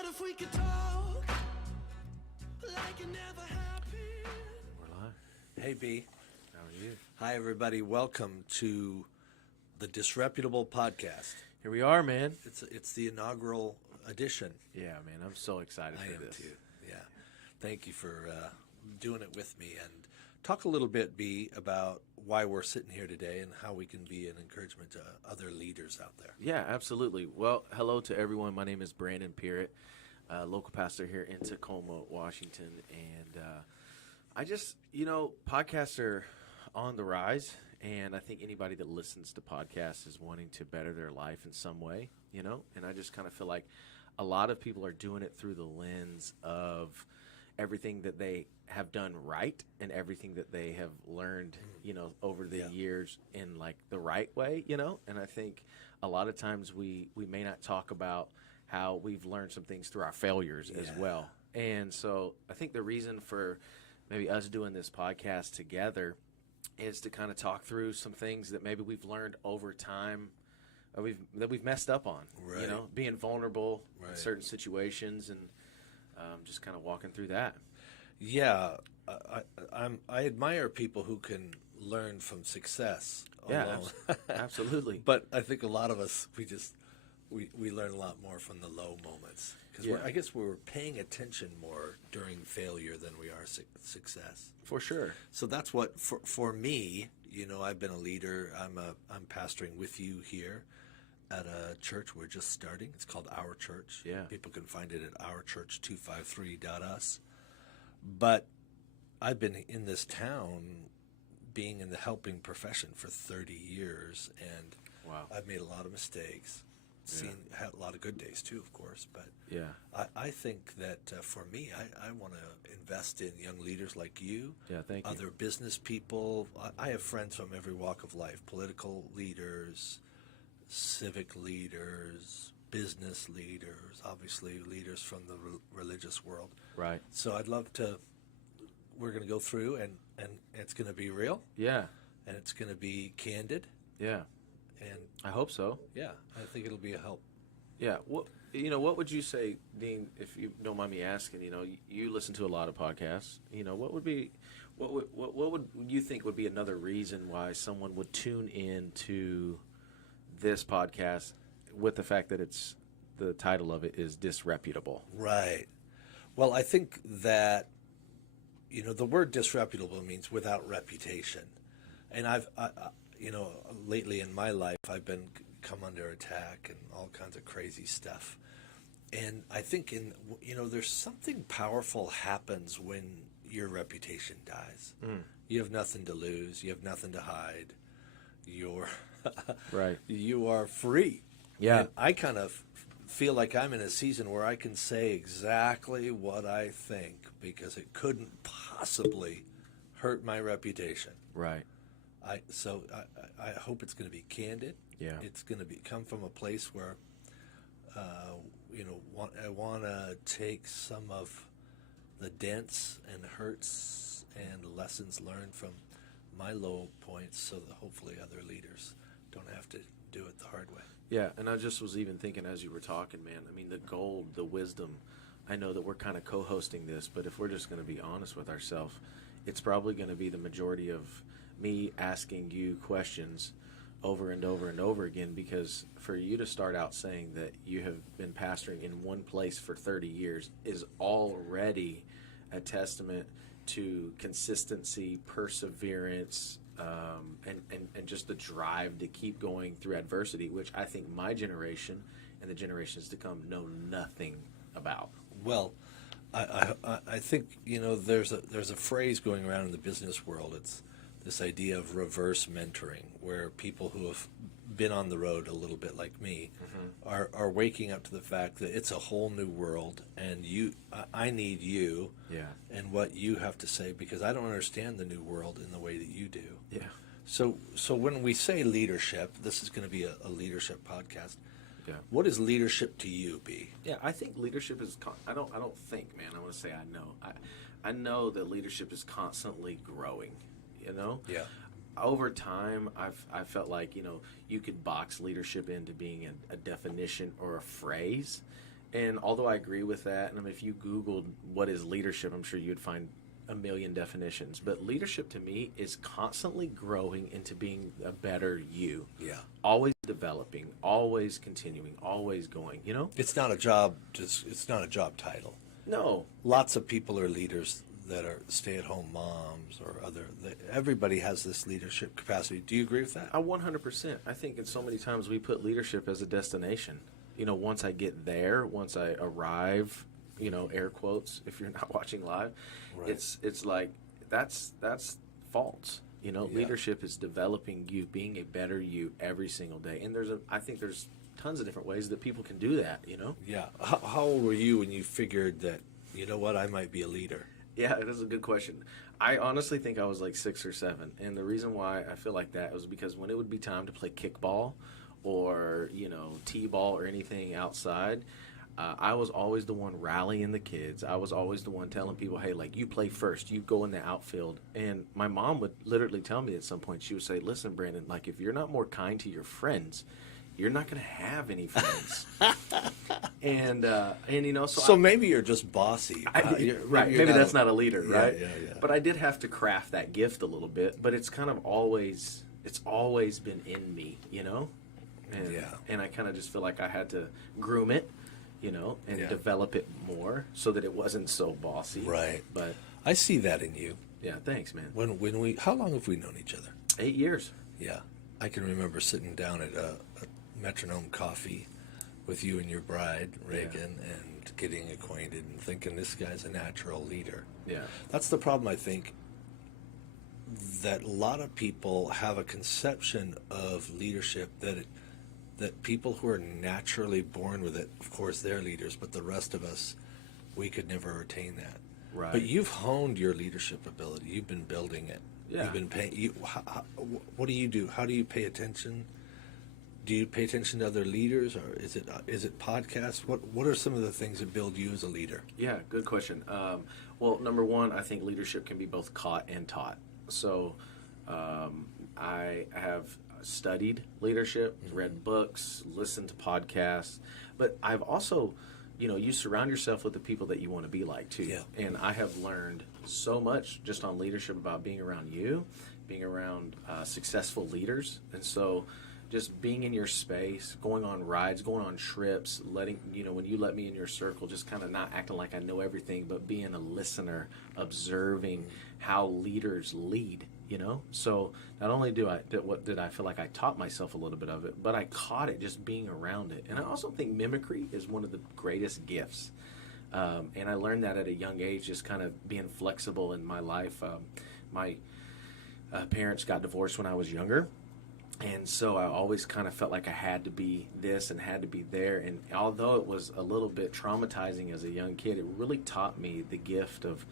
What if we could talk like it never happened? We're live. Hey, B. How are you? Hi, everybody. Welcome to the Disreputable Podcast. Here we are, man. It's the inaugural edition. Yeah, man. I'm so excited I for am this. too. Yeah. Thank you for doing it with me. And talk a little bit, B, about why we're sitting here today and how we can be an encouragement to other leaders out there. Yeah, absolutely. Well, hello to everyone. My name is Brandon Pearett, local pastor here in Tacoma, Washington. And I just, podcasts are on the rise. And I think anybody that listens to podcasts is wanting to better their life in some way, And I just kind of feel like a lot of people are doing it through the lens of everything that they have done right and everything that they have learned, over the years in like the right way, And I think a lot of times we may not talk about how we've learned some things through our failures as well. And so I think the reason for maybe us doing this podcast together is to kind of talk through some things that maybe we've learned over time that we've messed up on, being vulnerable in certain situations and just kind of walking through that. Yeah, I admire people who can learn from success. Yeah, absolutely. But I think a lot of us, we learn a lot more from the low moments. Because I guess we're paying attention more during failure than we are success. For sure. So that's what, for me, I've been a leader. I'm pastoring with you here at a church we're just starting. It's called Our Church. Yeah. People can find it at ourchurch253.us. But I've been in this town being in the helping profession for 30 years, and wow. I've made a lot of mistakes. Had a lot of good days too, of course, but I think that for me, I want to invest in young leaders like you, thank you. Other business people. I have friends from every walk of life: political leaders, civic leaders, business leaders, obviously leaders from the religious world. Right. So I'd love to. We're going to go through, and it's going to be real. Yeah. And it's going to be candid. Yeah. And I hope so. Yeah, I think it'll be a help. Yeah. What would you say, Dean, if you don't mind me asking, you listen to a lot of podcasts, what would you think would be another reason why someone would tune in to this podcast with the fact that the title of it is Disreputable? Right. Well, I think that, the word disreputable means without reputation. And lately in my life, I've been come under attack and all kinds of crazy stuff. And I think there's something powerful happens when your reputation dies. You have nothing to lose. You have nothing to hide. Right. You are free. Yeah. And I kind of feel like I'm in a season where I can say exactly what I think because it couldn't possibly hurt my reputation. Right. I hope it's going to be candid. Yeah. It's going to come from a place where, I want to take some of the dents and hurts and lessons learned from my low points so that hopefully other leaders don't have to do it the hard way. Yeah, and I just was even thinking as you were talking, man, I mean, the gold, the wisdom, I know that we're kind of co-hosting this, but if we're just going to be honest with ourselves, it's probably going to be the majority of me asking you questions over and over and over again, because for you to start out saying that you have been pastoring in one place for 30 years is already a testament to consistency, perseverance, and just the drive to keep going through adversity, which I think my generation and the generations to come know nothing about. Well, I think there's a phrase going around in the business world. It's this idea of reverse mentoring, where people who have been on the road a little bit like me are waking up to the fact that it's a whole new world, and I need you and what you have to say, because I don't understand the new world in the way that you do. Yeah. So when we say leadership, this is going to be a leadership podcast. Yeah. What is leadership to you, B? Yeah, I think leadership is. I don't think, man. I want to say I know. I know that leadership is constantly growing. Yeah. Over time, I've felt like you could box leadership into being a definition or a phrase, And although I agree with that, and I mean, if you Googled what is leadership, I'm sure you'd find a million definitions. But leadership to me is constantly growing into being a better you. Yeah. Always developing, always continuing, always going, you know? It's not a job. It's not a job title. No. Lots of people are leaders that are stay-at-home moms or other. Everybody has this leadership capacity. Do you agree with that? I 100%. I think in so many times we put leadership as a destination. You know, once I get there, once I arrive, you know, air quotes, if you're not watching live, Right. it's like that's false. You know, Yeah. leadership is developing you, being a better you every single day. And I think there's tons of different ways that people can do that, you know? Yeah. How old were you when you figured that, you know what, I might be a leader? Yeah, it is a good question. I honestly think I was like 6 or 7. And the reason why I feel like that was because when it would be time to play kickball or, you know, t-ball or anything outside, I was always the one rallying the kids. I was always the one telling people, hey, like, you play first. You go in the outfield. And my mom would literally tell me at some point, she would say, listen, Brandon, like, if you're not more kind to your friends, you're not going to have any friends. and you know, So maybe you're just bossy. Right. Maybe that's not a leader, Yeah, right? yeah. But I did have to craft that gift a little bit. But it's kind of always been in me, you know? And, Yeah. And I kind of just feel like I had to groom it, you know, and Yeah. develop it more so that it wasn't so bossy. Right. But I see that in you. yeah, thanks, man. How long have we known each other? 8 years. Yeah. I can remember sitting down at a Metronome Coffee with you and your bride, Reagan, and getting acquainted and thinking this guy's a natural leader. Yeah. That's the problem, I think, that a lot of people have a conception of leadership that people who are naturally born with it, of course, they're leaders, but the rest of us, we could never attain that. Right. But you've honed your leadership ability. You've been building it. Yeah. You've been paying. What do you do? How do you pay attention? Do you pay attention to other leaders, or is it podcasts? What are some of the things that build you as a leader? Yeah, good question. Well, number one, I think leadership can be both caught and taught. So I have studied leadership, read books, listened to podcasts, but I've also, you know, you surround yourself with the people that you want to be like too. Yeah. And I have learned so much just on leadership about being around you, being around successful leaders. And so just being in your space, going on rides, going on trips, letting, you know, when you let me in your circle, just kind of not acting like I know everything, but being a listener, observing how leaders lead, you know? So not only did I feel like I taught myself a little bit of it, but I caught it just being around it. And I also think mimicry is one of the greatest gifts. And I learned that at a young age, just kind of being flexible in my life. My parents got divorced when I was younger. And so I always kind of felt like I had to be this and had to be there. And although it was a little bit traumatizing as a young kid, it really taught me the gift of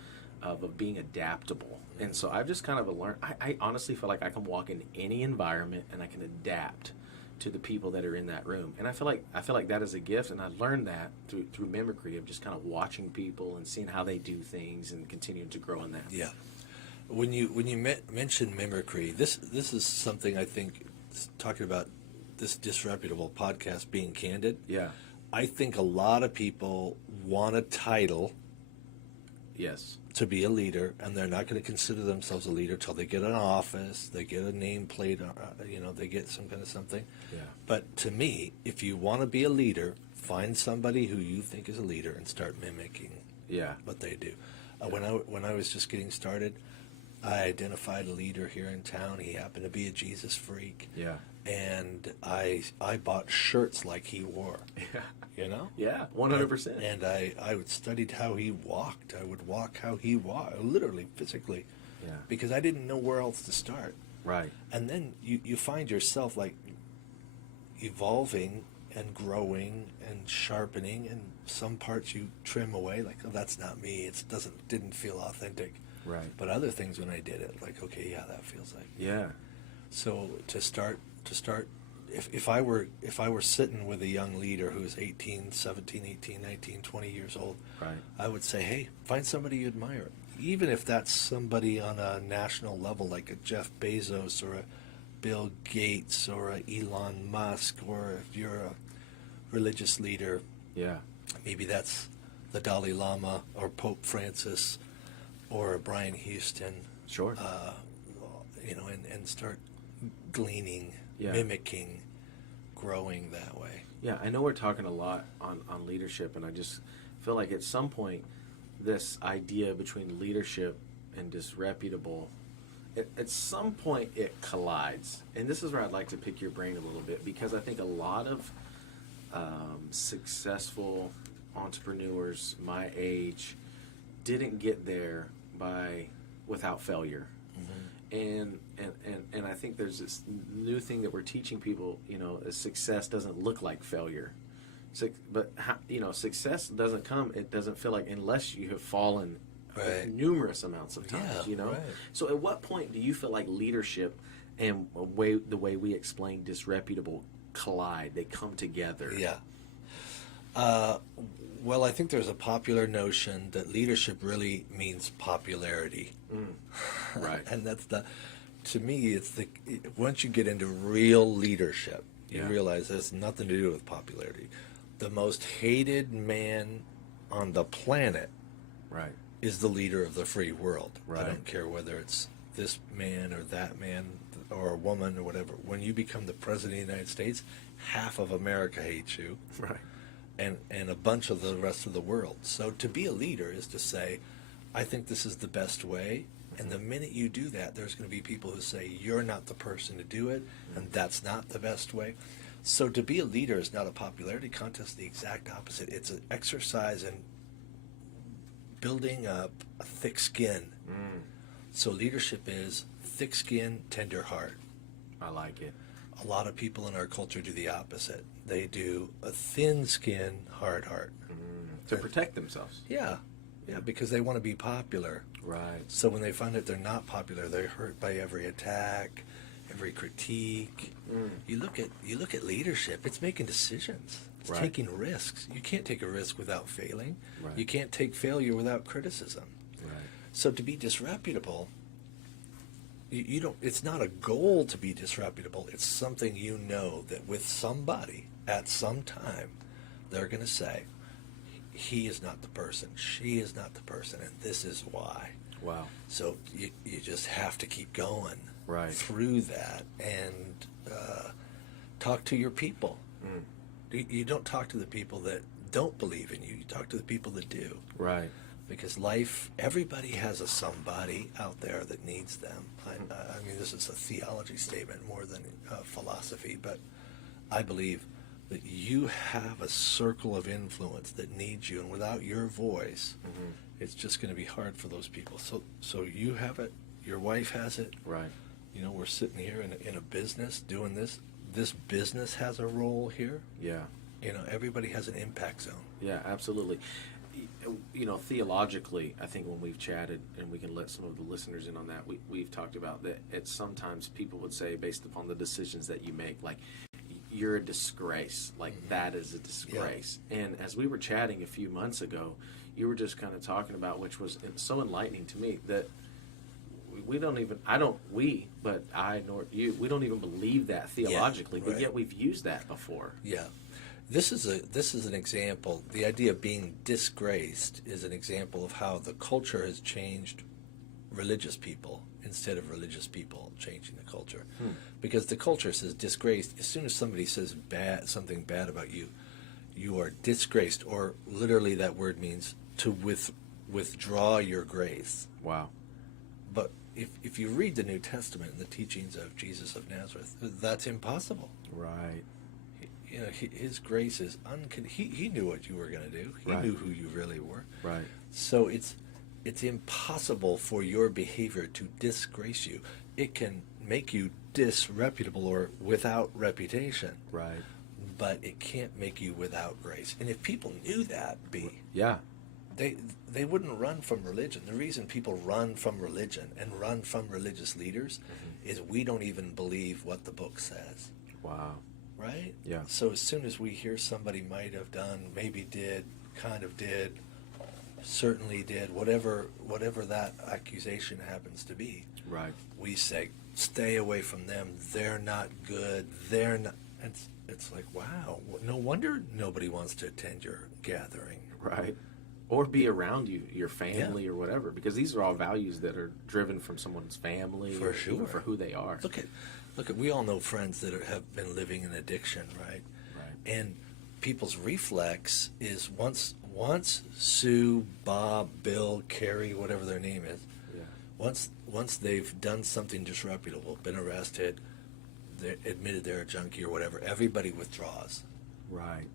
being adaptable. And so I've just kind of learned, I honestly feel like I can walk in any environment and I can adapt to the people that are in that room. And I feel like that is a gift. And I learned that through mimicry of just kind of watching people and seeing how they do things and continuing to grow in that. Yeah. When you mention mimicry, this is something I think, talking about this Disreputable podcast, being candid. Yeah. I think a lot of people want a title Yes. to be a leader, and they're not going to consider themselves a leader till they get an office, they get a nameplate, they get some kind of something. Yeah. But to me, if you want to be a leader, find somebody who you think is a leader and start mimicking Yeah. what they do. When I was just getting started, I identified a leader here in town. He happened to be a Jesus freak. Yeah. And I bought shirts like he wore. Yeah. You know? Yeah. 100%. And I would studied how he walked. I would walk how he walked, literally, physically. Yeah. Because I didn't know where else to start. Right. And then you find yourself like evolving and growing and sharpening, and some parts you trim away, like, oh, that's not me. It didn't feel authentic. Right. But other things, when I did it, like, okay, yeah, that feels like. Yeah. So to start, if I were sitting with a young leader who's 17, 18, 19, 20 years old, Right. I would say, hey, find somebody you admire. Even if that's somebody on a national level, like a Jeff Bezos or a Bill Gates or a Elon Musk, or if you're a religious leader, Yeah. maybe that's the Dalai Lama or Pope Francis or Brian Houston. Sure. And start gleaning, mimicking, growing that way. Yeah, I know we're talking a lot on leadership, and I just feel like at some point this idea between leadership and disreputable, at some point it collides. And this is where I'd like to pick your brain a little bit, because I think a lot of successful entrepreneurs my age didn't get there without failure. And I think there's this new thing that we're teaching people, success doesn't look like failure. But success doesn't come, it doesn't feel like, unless you have fallen numerous amounts of times, Right. So at what point do you feel like leadership and the way we explain disreputable collide, they come together? Yeah. Well, I think there's a popular notion that leadership really means popularity. Right. And that's to me, once you get into real leadership, you realize there's nothing to do with popularity. The most hated man on the planet is the leader of the free world. Right. I don't care whether it's this man or that man or a woman or whatever. When you become the president of the United States, half of America hates you. Right. And a bunch of the rest of the world. So to be a leader is to say, I think this is the best way. And the minute you do that, there's going to be people who say, you're not the person to do it, and that's not the best way. So to be a leader is not a popularity contest, the exact opposite. It's an exercise in building up a thick skin. So leadership is thick skin, tender heart. I like it. A lot of people in our culture do the opposite. They do a thin skin, hard heart. To protect themselves. Yeah, because they want to be popular. Right. So when they find that they're not popular, they're hurt by every attack, every critique. You look at leadership. It's making decisions. It's taking risks. You can't take a risk without failing. Right. You can't take failure without criticism. Right. So to be disreputable, you don't. It's not a goal to be disreputable. It's something you know that with somebody at some time, they're going to say, he is not the person, she is not the person, and this is why. Wow. So you just have to keep going through that and talk to your people. You don't talk to the people that don't believe in you. You talk to the people that do. Right. Because life, everybody has a somebody out there that needs them. I mean, this is a theology statement more than philosophy, but I believe that you have a circle of influence that needs you, and without your voice, it's just going to be hard for those people. So you have it, your wife has it. Right. We're sitting here in a business doing this. This business has a role here. Yeah. Everybody has an impact zone. Yeah, absolutely. Theologically, I think when we've chatted, and we can let some of the listeners in on that, we've talked about that sometimes people would say, based upon the decisions that you make, like, you're a disgrace. Like, that is a disgrace. Yeah. And as we were chatting a few months ago, you were just kind of talking about, which was so enlightening to me, that we don't even, but I nor you, we don't even believe that theologically, but yet we've used that before. Yeah. This is an example. The idea of being disgraced is an example of how the culture has changed religious people instead of religious people changing the culture. Because the culture says disgraced. As soon as somebody says something bad about you, you are disgraced, or literally that word means to withdraw your grace. Wow. But if you read the New Testament and the teachings of Jesus of Nazareth, that's impossible. Right. His grace is he knew what you were going to do. He knew who you really were. Right. So it's impossible for your behavior to disgrace you. It can make you disreputable or without reputation. Right. But it can't make you without grace. And if people knew that, they wouldn't run from religion. The reason people run from religion and run from religious leaders is we don't even believe what the book says. Wow. Right? Yeah. So as soon as we hear somebody might have done, maybe did, kind of did, certainly did, whatever that accusation happens to be, right, we say, stay away from them. They're not good. They're not. it's like, wow, no wonder nobody wants to attend your gathering. Right. Or be around you, your family or whatever, because these are all values that are driven from someone's family For or sure. even for who they are. Look at, we all know friends that have been living in addiction, right? Right. And people's reflex is once Sue, Bob, Bill, Carrie, whatever their name is, Yeah. once they've done something disreputable, been arrested, they admitted they're a junkie or whatever, everybody withdraws. Right.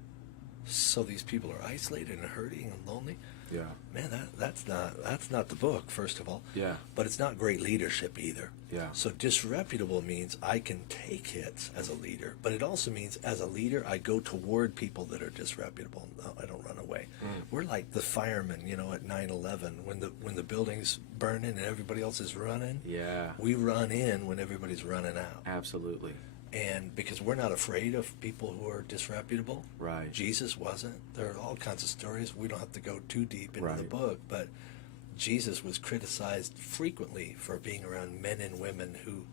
So these people are isolated and hurting and lonely. Yeah. Man, that's not the book, first of all. Yeah. But it's not great leadership either. Yeah. So disreputable means I can take hits as a leader, but it also means as a leader I go toward people that are disreputable. No, I don't run away. We're like the firemen, at 9/11 when the building's burning and everybody else is running. Yeah. We run in when everybody's running out. Absolutely. And because we're not afraid of people who are disreputable. Right. Jesus wasn't. There are all kinds of stories. We don't have to go too deep into the Right. book, but Jesus was criticized frequently for being around men and women who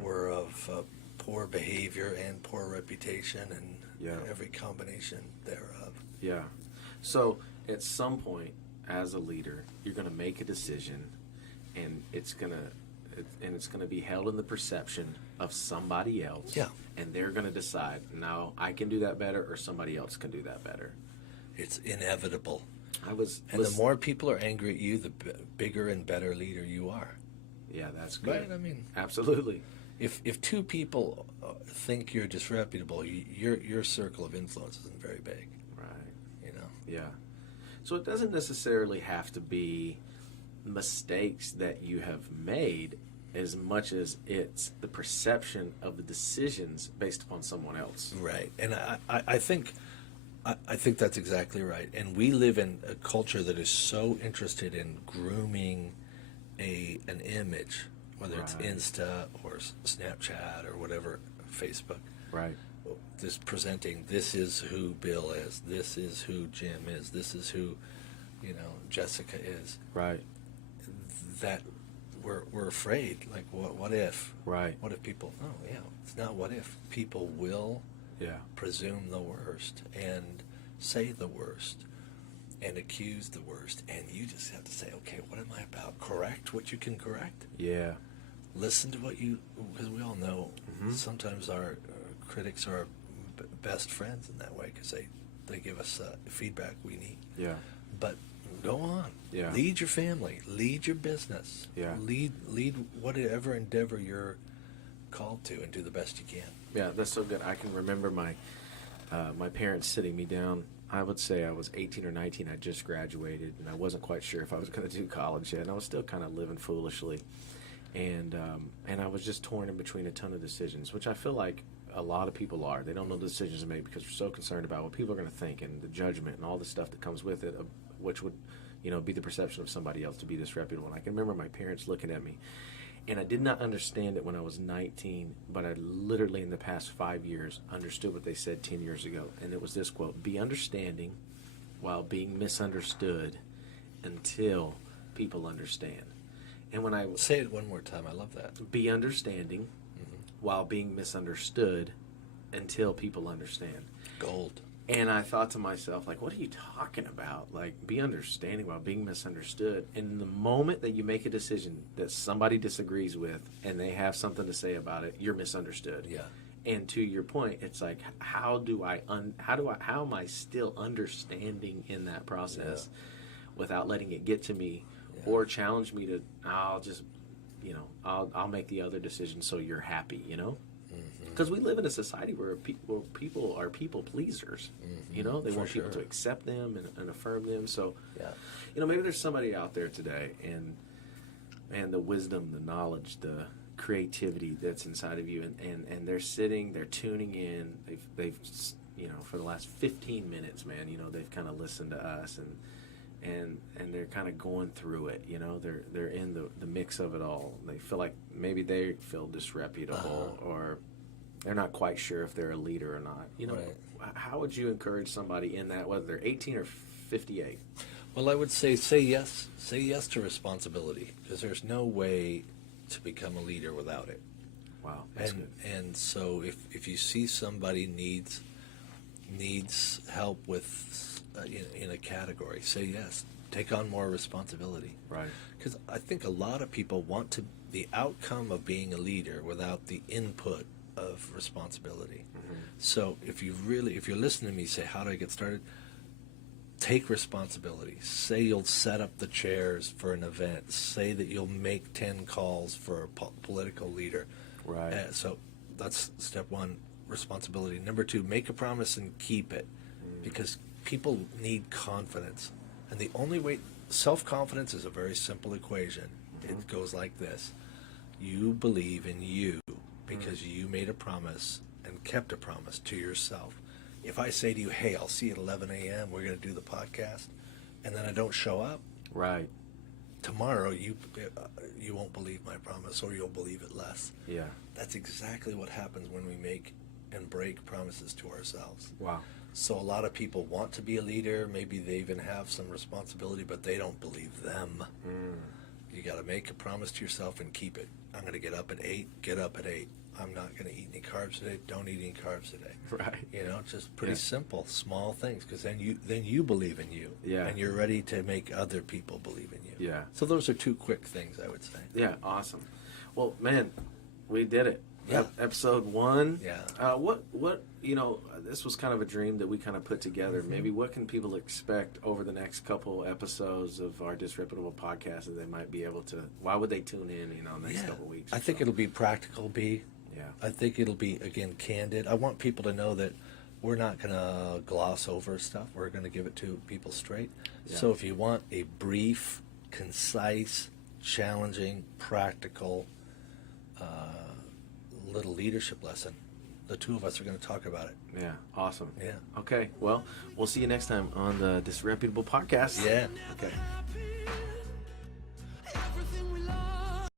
were of poor behavior and poor reputation and Yeah. every combination thereof. Yeah. So at some point, as a leader, you're going to make a decision, and it's going to be held in the perception of somebody else. Yeah. And they're going to decide, now I can do that better, or somebody else can do that better. It's inevitable. And the more people are angry at you, the bigger and better leader you are. Yeah, that's good. Right? I mean, absolutely. If two people think you're disreputable, your circle of influence isn't very big. Right. Yeah. So it doesn't necessarily have to be mistakes that you have made as much as it's the perception of the decisions based upon someone else. Right. And I think that's exactly right. And we live in a culture that is so interested in grooming an image, whether it's Right. Insta or Snapchat or whatever, Facebook. Right. This presenting, this is who Bill is, this is who Jim is, this is who, Jessica is. Right. That we're afraid. Like, what if? Right. What if people? Oh, yeah. It's not what if. People will Yeah. presume the worst and say the worst and accuse the worst, and you just have to say, okay, what am I about? Correct what you can correct. Yeah. Listen to because we all know sometimes our critics are our best friends in that way, because they give us feedback we need. Yeah. But go on. Yeah. Lead your family. Lead your business. Yeah. Lead whatever endeavor you're called to, and do the best you can. Yeah, that's so good. I can remember my parents sitting me down. I would say I was 18 or 19. I just graduated, and I wasn't quite sure if I was going to do college yet. And I was still kind of living foolishly, and I was just torn in between a ton of decisions, which I feel like a lot of people are. They don't know the decisions to make because they're so concerned about what people are going to think and the judgment and all the stuff that comes with it, which would, be the perception of somebody else to be disreputable. And I can remember my parents looking at me. And I did not understand it when I was 19, but I literally in the past 5 years understood what they said 10 years ago. And it was this quote: be understanding while being misunderstood until people understand. And when I Say it one more time. I love that. be understanding while being misunderstood until people understand. Gold. And I thought to myself, like, what are you talking about? Like, be understanding while being misunderstood. And the moment that you make a decision that somebody disagrees with and they have something to say about it, you're misunderstood. Yeah. And to your point, it's like, how am I still understanding in that process without letting it get to me or challenge me to, I'll make the other decision so you're happy, Because we live in a society where people are people pleasers. They want people to accept them and affirm them. So, maybe there's somebody out there today, and the wisdom, the knowledge, the creativity that's inside of you, and they're tuning in. They've for the last 15 minutes, man, they've kind of listened to us and they're kind of going through it. They're in the mix of it all. They feel like maybe they feel disreputable or they're not quite sure if they're a leader or not. How would you encourage somebody in that, whether they're 18 or 58? Well, I would say yes. Say yes to responsibility, because there's no way to become a leader without it. Wow. That's good. And so if you see somebody needs help with in a category, say yes. Take on more responsibility. Right. Because I think a lot of people want the outcome of being a leader without the input of responsibility. Mm-hmm. So if you're listening to me say, how do I get started? Take responsibility. Say you'll set up the chairs for an event. Say that you'll make 10 calls for a political leader. Right. So that's step one, responsibility. Number 2, make a promise and keep it. Because people need confidence. And the only way, self-confidence is a very simple equation. It goes like this. You believe in you because you made a promise and kept a promise to yourself. If I say to you, hey, I'll see you at 11 a.m., we're going to do the podcast, and then I don't show up, Right. tomorrow you won't believe my promise, or you'll believe it less. Yeah. That's exactly what happens when we make and break promises to ourselves. Wow. So a lot of people want to be a leader. Maybe they even have some responsibility, but they don't believe them. You got to make a promise to yourself and keep it. I'm going to get up at 8, get up at 8. I'm not going to eat any carbs today, don't eat any carbs today. Right. You know, just pretty simple, small things, because then you believe in you. Yeah. And you're ready to make other people believe in you. Yeah. So those are 2 quick things, I would say. Yeah. Awesome. Well, man, we did it. Yeah. Episode 1. Yeah. What this was kind of a dream that we kind of put together. Maybe what can people expect over the next couple episodes of our Disreputable podcast that they might be able to, why would they tune in, next couple weeks? I think it'll be practical, B. Yeah. I think it'll be, again, candid. I want people to know that we're not going to gloss over stuff. We're going to give it to people straight. Yeah. So if you want a brief, concise, challenging, practical little leadership lesson, the 2 of us are going to talk about it. Yeah. Awesome. Yeah. Okay. Well, we'll see you next time on the Disreputable podcast. Yeah. Okay.